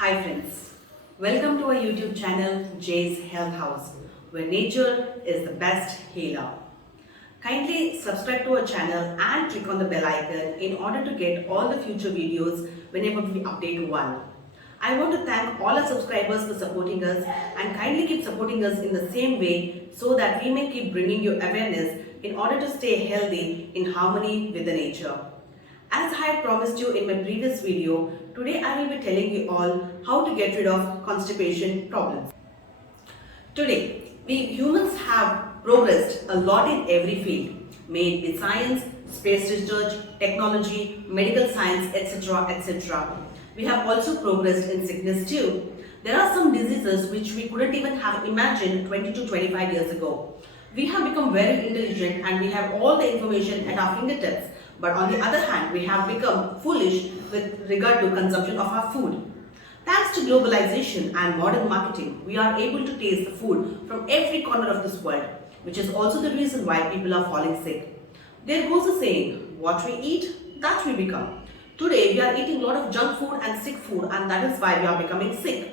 Hi friends, welcome to our YouTube channel Jay's Health House, where nature is the best healer. Kindly subscribe to our channel and click on the bell icon in order to get all the future videos whenever we update one. I want to thank all our subscribers for supporting us and kindly keep supporting us in the same way so that we may keep bringing you awareness in order to stay healthy in harmony with the nature. As I had promised you in my previous video, today I will be telling you all how to get rid of constipation problems. Today, we humans have progressed a lot in every field, may it be science, space research, technology, medical science, etc. etc. We have also progressed in sickness too. There are some diseases which we couldn't even have imagined 20 to 25 years ago. We have become very intelligent and we have all the information at our fingertips. But on the other hand, we have become foolish with regard to consumption of our food. Thanks to globalization and modern marketing, we are able to taste the food from every corner of this world, which is also the reason why people are falling sick. There goes a saying, what we eat, that we become. Today, we are eating a lot of junk food and sick food, and that is why we are becoming sick.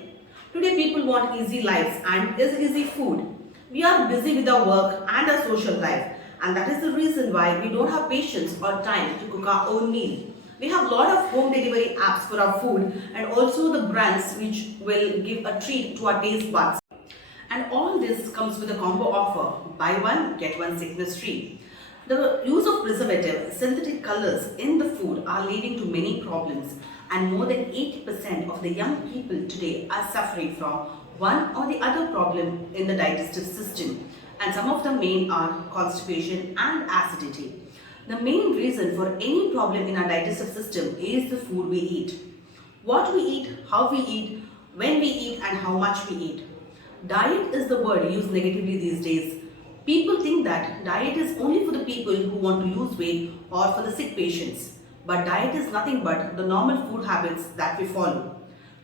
Today, people want easy lives and easy food. We are busy with our work and our social life, and that is the reason why we don't have patience or time to cook our own meal. We have a lot of home delivery apps for our food and also the brands which will give a treat to our taste buds. And all this comes with a combo offer, buy one, get one sickness free. The use of preservative, synthetic colors in the food are leading to many problems, and more than 80% of the young people today are suffering from one or the other problem in the digestive system, and some of the main are constipation and acidity. The main reason for any problem in our digestive system is the food we eat. What we eat, how we eat, when we eat and how much we eat. Diet is the word used negatively these days. People think that diet is only for the people who want to lose weight or for the sick patients. But diet is nothing but the normal food habits that we follow.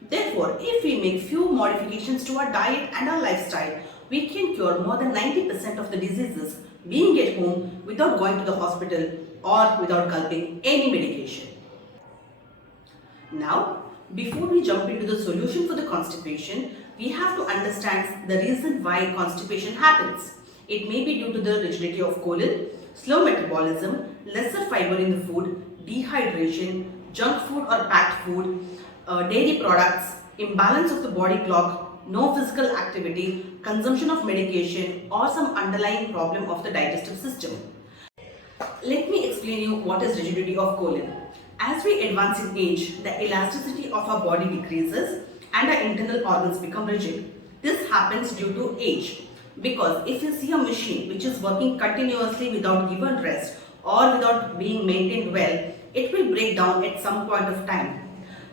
Therefore, if we make few modifications to our diet and our lifestyle, we can cure more than 90% of the diseases being at home without going to the hospital or without gulping any medication. Now, before we jump into the solution for the constipation, we have to understand the reason why constipation happens. It may be due to the rigidity of colon, slow metabolism, lesser fiber in the food, dehydration, junk food or packed food, dairy products, imbalance of the body clock, no physical activity, consumption of medication or some underlying problem of the digestive system. Let me explain you what is rigidity of colon. As we advance in age, the elasticity of our body decreases and our internal organs become rigid. This happens due to age, because if you see a machine which is working continuously without given rest or without being maintained well, it will break down at some point of time.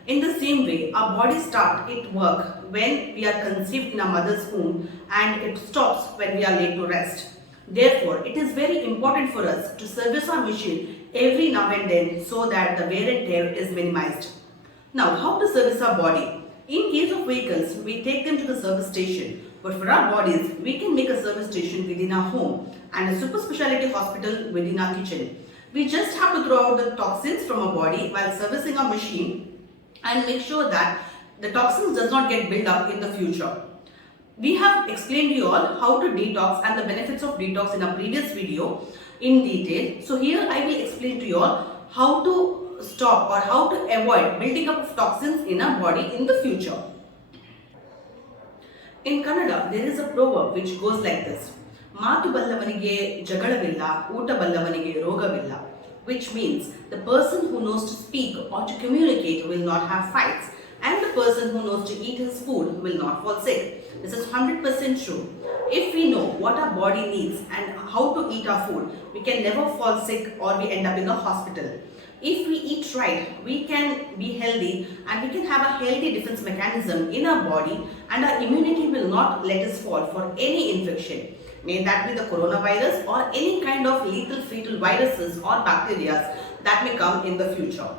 In the same way, our body starts its work when we are conceived in our mother's womb and it stops when we are laid to rest. Therefore, it is very important for us to service our machine every now and then so that the wear and tear is minimized. Now, how to service our body? In case of vehicles, we take them to the service station. But for our bodies, we can make a service station within our home and a super specialty hospital within our kitchen. We just have to throw out the toxins from our body while servicing our machine and make sure that the toxins does not get built up in the future. We have explained to you all how to detox and the benefits of detox in a previous video in detail. So here I will explain to you all how to stop or how to avoid building up of toxins in our body in the future. In Kannada, there is a proverb which goes like this: Maatu ballavaniಗೆ ಜಗಳವಿಲ್ಲ, ಊಟ ಬಲ್ಲವನಿಗೆ ರೋಗವಿಲ್ಲ, which means the person who knows to speak or to communicate will not have fights, and the person who knows to eat his food will not fall sick. This is 100% true. If we know what our body needs and how to eat our food, we can never fall sick or we end up in the hospital. If we eat right, we can be healthy and we can have a healthy defense mechanism in our body, and our immunity will not let us fall for any infection. May that be the coronavirus or any kind of lethal fetal viruses or bacteria that may come in the future.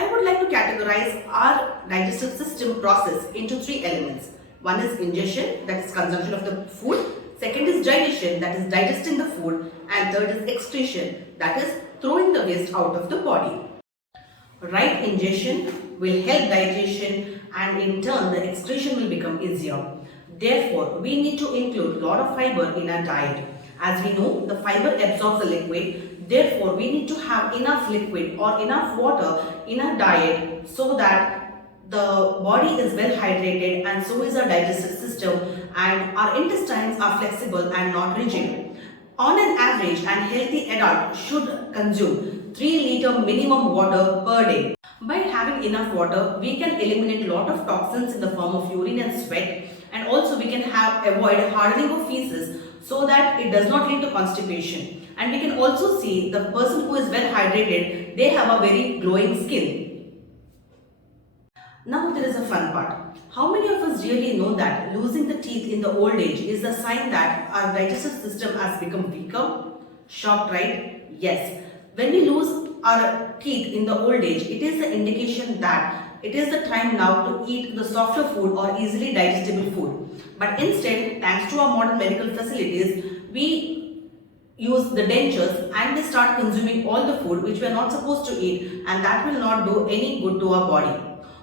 I would like to categorize our digestive system process into three elements. One is ingestion, that is consumption of the food. Second is digestion, that is digesting the food. And third is excretion, that is throwing the waste out of the body. Right ingestion will help digestion, and in turn the excretion will become easier. Therefore, we need to include a lot of fiber in our diet. As we know, the fiber absorbs the liquid. Therefore, we need to have enough liquid or enough water in our diet so that the body is well hydrated, and so is our digestive system, and our intestines are flexible and not rigid. On an average, an healthy adult should consume 3 liters minimum water per day. By having enough water, we can eliminate a lot of toxins in the form of urine and sweat, and also we can avoid hardening of feces so that it does not lead to constipation. And we can also see the person who is well hydrated, they have a very glowing skin. Now there is a fun part. How many of us really know that losing the teeth in the old age is a sign that our digestive system has become weaker? Shocked, right? Yes. When we lose our teeth in the old age, it is the indication that it is the time now to eat the softer food or easily digestible food. But instead, thanks to our modern medical facilities, we use the dentures and we start consuming all the food which we are not supposed to eat, and that will not do any good to our body.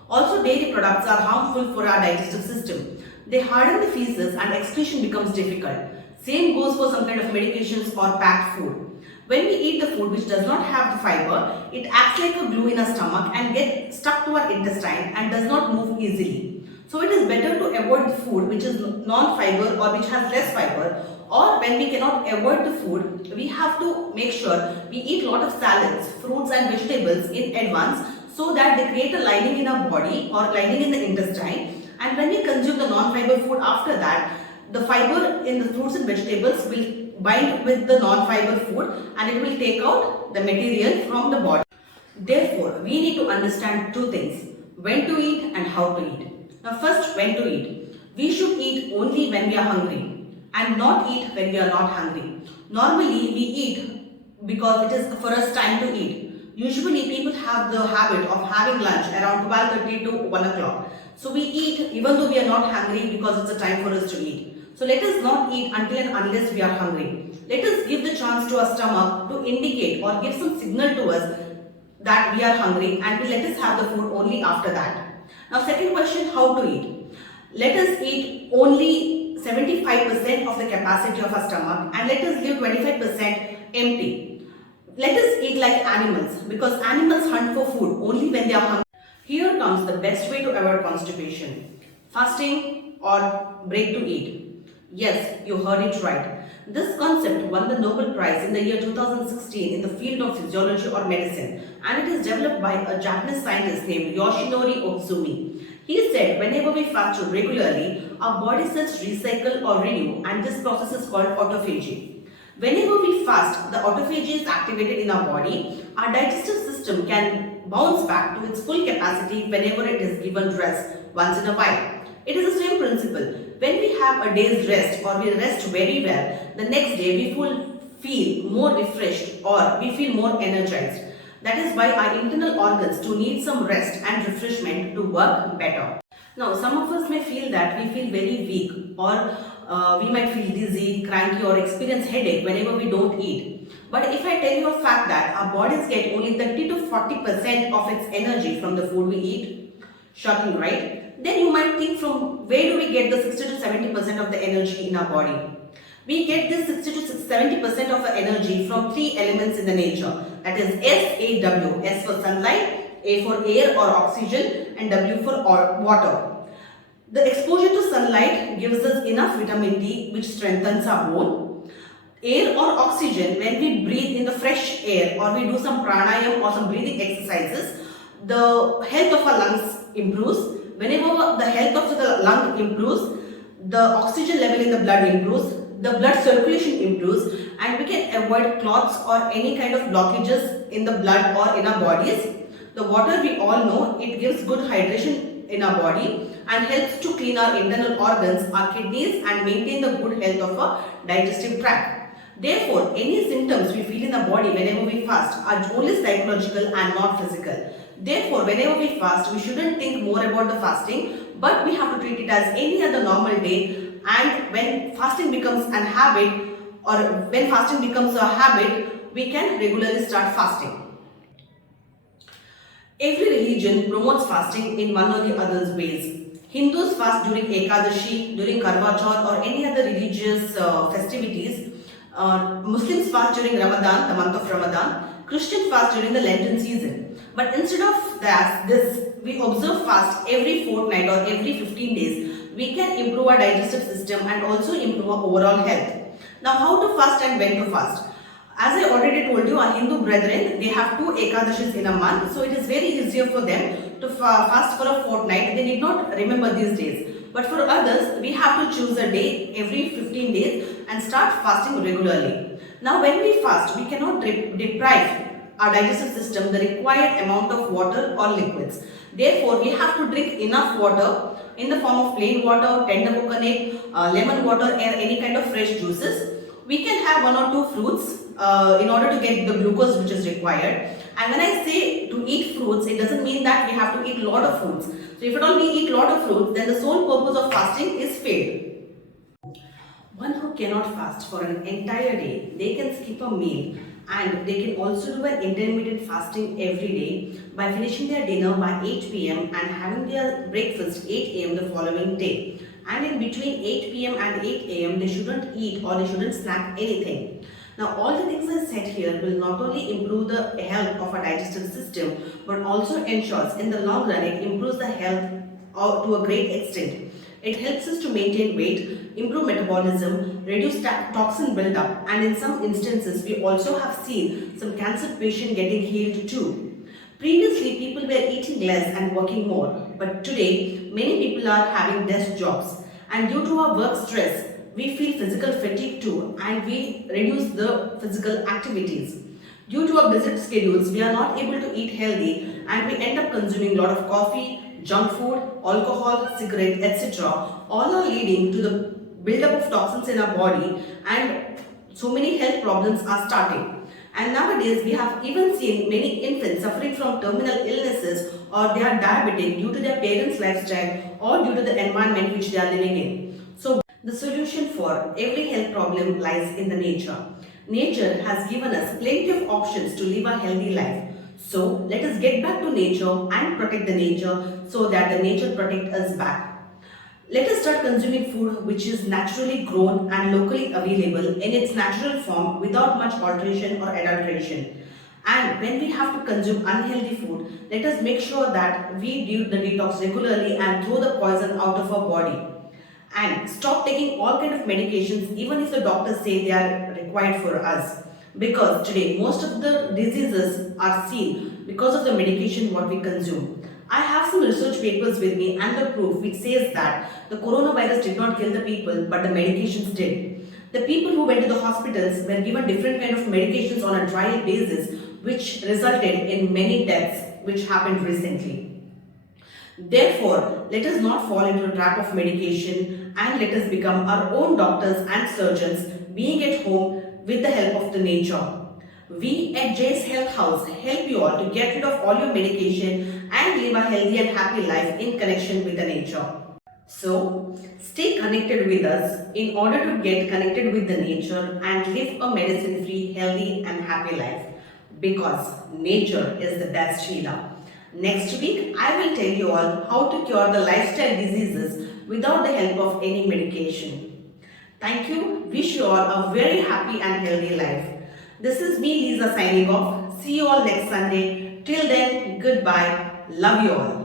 Also, dairy products are harmful for our digestive system. They harden the feces and excretion becomes difficult. Same goes for some kind of medications or packed food. When we eat the food which does not have the fiber, it acts like a glue in our stomach and gets stuck to our intestine and does not move easily. So it is better to avoid the food which is non-fiber or which has less fiber, or when we cannot avoid the food, we have to make sure we eat a lot of salads, fruits and vegetables in advance so that they create a lining in our body or lining in the intestine, and when we consume the non-fiber food after that, the fiber in the fruits and vegetables will bind with the non-fiber food and it will take out the material from the body. Therefore, we need to understand two things: when to eat and how to eat. Now first, when to eat. We should eat only when we are hungry and not eat when we are not hungry. Normally, we eat because it is for us time to eat. Usually, people have the habit of having lunch around 12:30 to 1 o'clock. So we eat even though we are not hungry because it's a time for us to eat. So let us not eat until and unless we are hungry. Let us give the chance to our stomach to indicate or give some signal to us that we are hungry, and let us have the food only after that. Now second question, how to eat. Let us eat only 75% of the capacity of our stomach and let us leave 25% empty. Let us eat like animals because animals hunt for food only when they are hungry. Here comes the best way to avoid constipation: fasting or break to eat. Yes, you heard it right. This concept won the Nobel Prize in the year 2016 in the field of physiology or medicine, and it is developed by a Japanese scientist named Yoshinori Otsumi. He said whenever we fast regularly, our body cells recycle or renew, and this process is called autophagy. Whenever we fast, the autophagy is activated in our body. Our digestive system can bounce back to its full capacity whenever it is given rest once in a while. It is the same principle. When we have a day's rest or we rest very well, the next day we will feel more refreshed or we feel more energized. That is why our internal organs do need some rest and refreshment to work better. Now, some of us may feel that we feel very weak, or we might feel dizzy, cranky, or experience headache whenever we don't eat. But if I tell you a fact that our bodies get only 30 to 40% of its energy from the food we eat, shocking, right? Then you might think, from where do we get the 60 to 70% of the energy in our body? We get this 60 to 70% of our energy from three elements in the nature. That is SAW. S for sunlight, A for air or oxygen, and W for water. The exposure to sunlight gives us enough vitamin D, which strengthens our bone. Air or oxygen, when we breathe in the fresh air or we do some pranayam or some breathing exercises, the health of our lungs improves. Whenever the health of the lung improves, the oxygen level in the blood improves, the blood circulation improves, and we can avoid clots or any kind of blockages in the blood or in our bodies. The water, we all know, it gives good hydration in our body and helps to clean our internal organs, our kidneys, and maintain the good health of our digestive tract. Therefore, any symptoms we feel in the body whenever we fast are only psychological and not physical. Therefore, whenever we fast, we shouldn't think more about the fasting, but we have to treat it as any other normal day. And when fasting becomes a habit, we can regularly start fasting. Every religion promotes fasting in one or the other's ways. Hindus fast during Ekadashi, during Karwa Chauth or any other religious festivities. Muslims fast during Ramadan, the month of Ramadan. Christians fast during the Lenten season. But instead of this, we observe fast every fortnight or every 15 days. We can improve our digestive system and also improve our overall health. Now, how to fast and when to fast? As I already told you, our Hindu brethren, they have 2 Ekadashis in a month. So it is very easier for them to fast for a fortnight. They need not remember these days. But for others, we have to choose a day every 15 days and start fasting regularly. Now when we fast, we cannot deprive our digestive system the required amount of water or liquids. Therefore, we have to drink enough water in the form of plain water, tender coconut, lemon water or any kind of fresh juices. We can have 1 or 2 fruits in order to get the glucose which is required. And when I say to eat fruits, it doesn't mean that we have to eat a lot of fruits. So if at all we eat a lot of fruits, then the sole purpose of fasting is failed. One who cannot fast for an entire day, they can skip a meal and they can also do an intermittent fasting every day by finishing their dinner by 8 p.m. and having their breakfast 8 a.m. the following day. And in between 8 p.m. and 8 a.m. they shouldn't eat or they shouldn't snack anything. Now all the things I said here will not only improve the health of our digestive system but also ensures in the long run it improves the health to a great extent. It helps us to maintain weight, improve metabolism, reduce toxin buildup, and in some instances we also have seen some cancer patient getting healed too. Previously people were eating less and working more, but today many people are having desk jobs and due to our work stress we feel physical fatigue too and we reduce the physical activities. Due to our busy schedules, we are not able to eat healthy and we end up consuming a lot of coffee, junk food, alcohol, cigarette, etc. All are leading to the buildup of toxins in our body and so many health problems are starting. And nowadays we have even seen many infants suffering from terminal illnesses or they are diabetic due to their parents' lifestyle or due to the environment which they are living in. So the solution for every health problem lies in the nature. Nature has given us plenty of options to live a healthy life. So let us get back to nature and protect the nature so that the nature protect us back. Let us start consuming food which is naturally grown and locally available in its natural form without much alteration or adulteration. And when we have to consume unhealthy food, let us make sure that we do the detox regularly and throw the poison out of our body. And stop taking all kind of medications even if the doctors say they are required for us. Because today most of the diseases are seen because of the medication what we consume. I have some research papers with me and the proof which says that the coronavirus did not kill the people but the medications did. The people who went to the hospitals were given different kind of medications on a trial basis which resulted in many deaths which happened recently. Therefore, let us not fall into the trap of medication and let us become our own doctors and surgeons being at home with the help of the nature. We at Jay's Health House help you all to get rid of all your medication and live a healthy and happy life in connection with the nature. So, stay connected with us in order to get connected with the nature and live a medicine-free, healthy and happy life because nature is the best healer. Next week, I will tell you all how to cure the lifestyle diseases without the help of any medication. Thank you. Wish you all a very happy and healthy life. This is me, Lisa, signing off. See you all next Sunday. Till then, goodbye. Love you all.